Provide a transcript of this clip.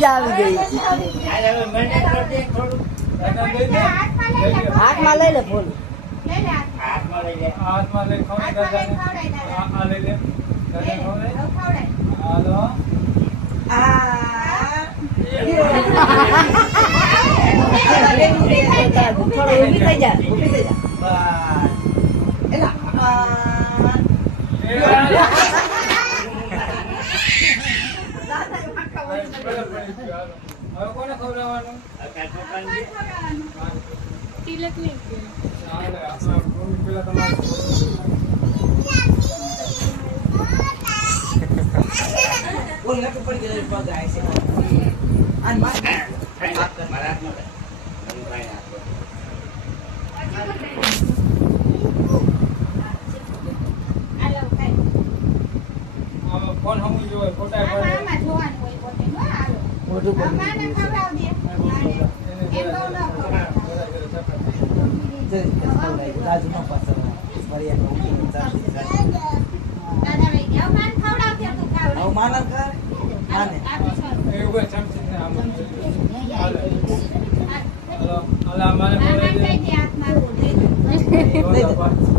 મજા આવી ગઈ. હાથમાં લઈ લે ફૂલ. હાથમાં લઈ લે. હાલો. થોડો ઊભી થઈ જા. હવે કોને ખવડાવવાનું? તિલક નહીં પેલા તમારે બોલ ને પડી ગયો પગ આય છે. આન માર મારા હાથમાં ફોન હમું જોવે ફોટા મોટું કરી રાજુ નો પાછળ માનવ કર આને એવું ચમચી ને આમ હાલો હાલો મારે બોલાવી દે.